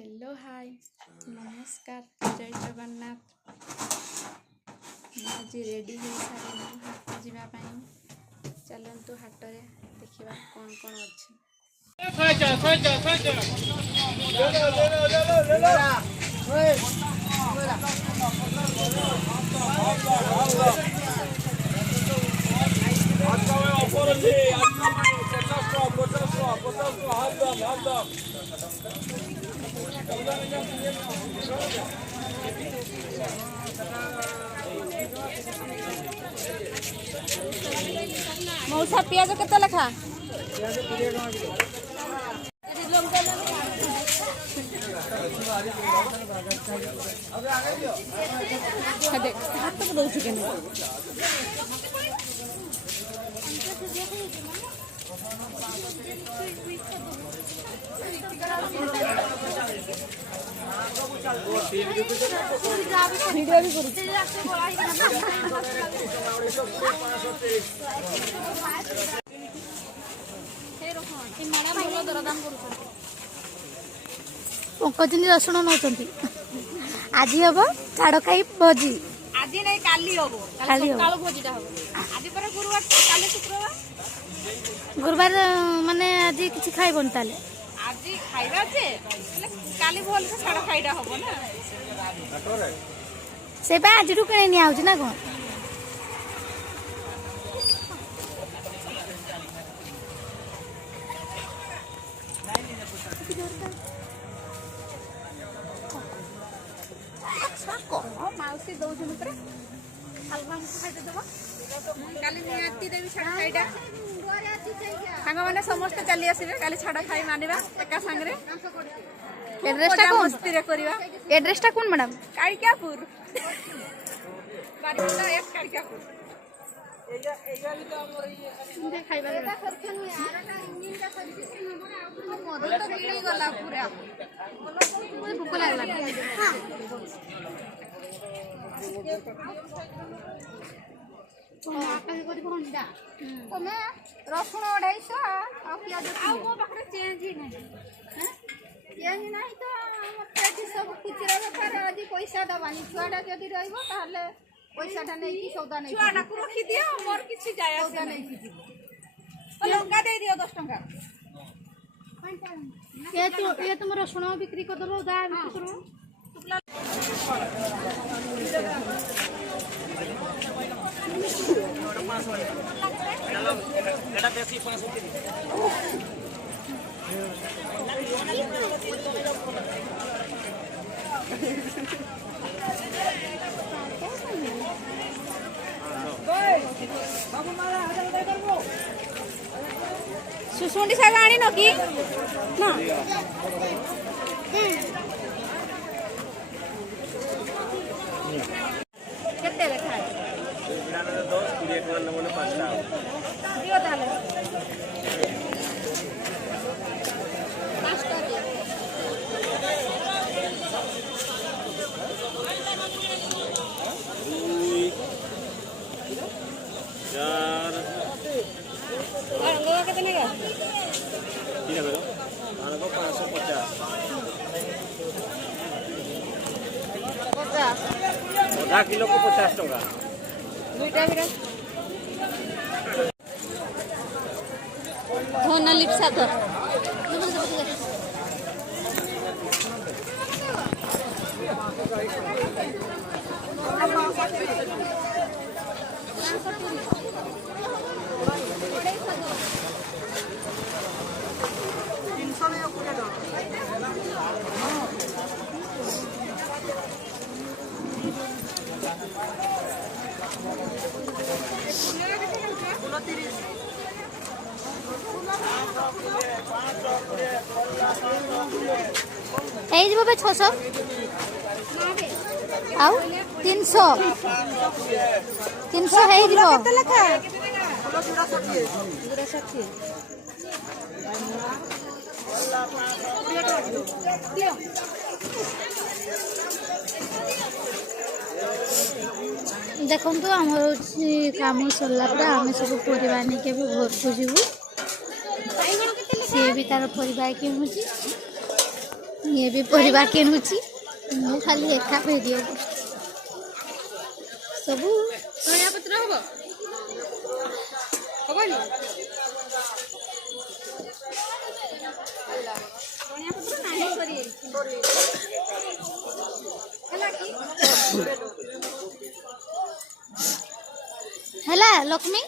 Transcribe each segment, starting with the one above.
Hello hi नमस्कार जय जगन्नाथ। आज रेडी हो सारे हाट जावाई चलतु हाट रे देखा कौन कौन अच्छी मौसा पियाज केते लेखा हाथ तो दौच के वीडियो भी पंकज रसुण नौ आज हम झाड़ खाई भोजी आज नहीं काली हम सकाल भोजीटा हम आज पर गुरुवार काली शुक्रवार गुरुवार माने आज किसी खाइबन ताले आज खाइबा जे काली भोल से छाड़ खाइडा हो ना से बा आज रु किने निया होची ना कोन माउसी दौन पर हलवा खाइदे देबो काली नियाती देवी छाड़ खाइडा सांग माने समस्त चली आसीबे काली छाड़ खाई मानिबा एका संगरे एड्रेसटा कोन मस्ती रे करिवा एड्रेसटा कोन मैडम कालिकापुर बारिपदा एक कालिकापुर एजा भी तो हमर ये खाइबा आरटा इंजिन का सर्विस मदन तो गिड़ी गला पूरा भूख लागला हां तमें रसुण 250 आ प्याज मो पाखे चेंज ही नहीं चेंज नहीं तो मत सब खुचरा बेपार आज पैसा दबानी छुआटा जदि रहिबो ताहले पैसाटा नहीं कि सौदा नहीं छुआटा को रखी दियो मोर किछि जाय सौदा नहीं कि लंका दे दियो 10 टका ये तुम रसुण बिक्री कर दबो दा बिक्री करो सुसुंडी साग आनी न कि ना केते लेखा 10 20 टका नमूने 5 टा दियो ताले 5 टा दियो यार अंगो कितने का ठीक है मेरा आने को 550 आधा किलो को 50 टका दुईटा बिरा धन लिप्सा कर এই দিব 600 আউ 300 হেই দিব केते लेखा 260 देखो आमर काम सरला आम सब परिवा नहीं के घर को जीवु सी भी तार परिवा कि ये भी परिवार किनुची मु खाली एका वीडियो सब धनिया पत्र हबो हबनी धनिया पत्र नाही सरी हला की हैला लक्ष्मी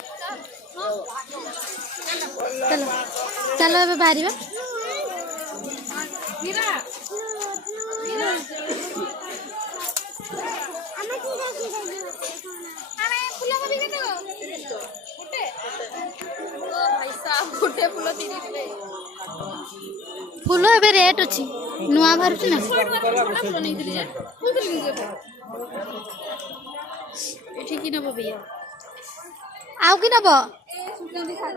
चलो चलो ए बाहर मीरा मीरा आमे फूल को बिके दो गुटे ओ भाई साहब गुटे फूल 30 रे फूल ए रेट अछि नुआ भरछ ना फूल नहीं दिली जे फूल दिली जे एठी की नबो भैया आउ की नब सुगंधी खाए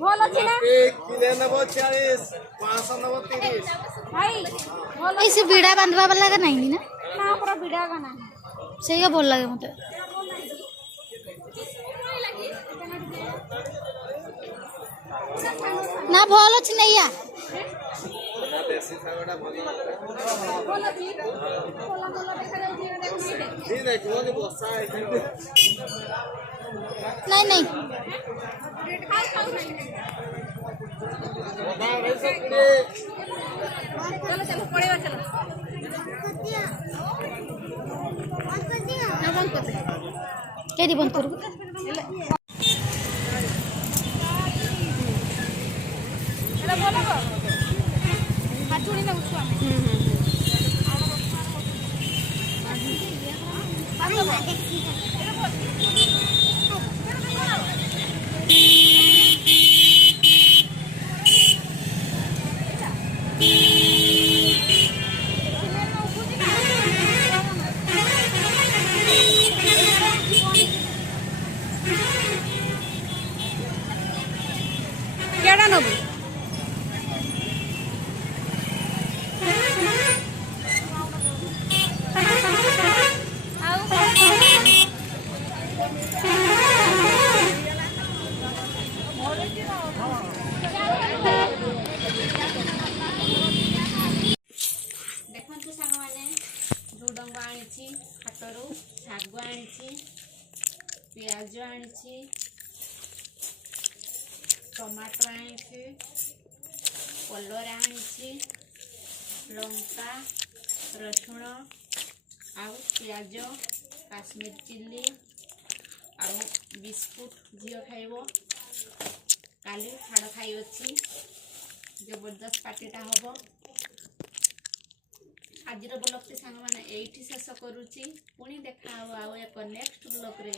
भल अछि ना किले नबो 40 500 नबो 30 भाई भल ऐसे बीड़ा बांधवा वाला का नहीं ना ना पूरा बिड़ा का ना सही का बोल लगे मते ना भल अछि नैया देसी सागडा भली बोल छी बोला बोला देखा जाऊ दी देखो कि बसा है नहीं नहीं खाओ खाओ बाबा रे सब पूरे चलो चलो पड़ेगा चलो ना बंद कर दे केदी बंद करू एला बोलो हाथ जोड़ी ना उठो हमें केड़ा नबू देखंतु सांग माने झुडंग आनिछि हाटरू शाग आनिछि प्याज आनिछि टमाटर आनिछि कलर आनिछि लंका रसुण आउ प्याज काश्मीर चिल्ली आउ बिस्कुट झील खाइबो काली छाड़ खाई अच्छी जबरदस्त पार्टीटा हम आज ब्लॉग सांग मैंने ये शेष करुच्ची पुणी देखा आउ एक नेक्स्ट ब्लॉग रे।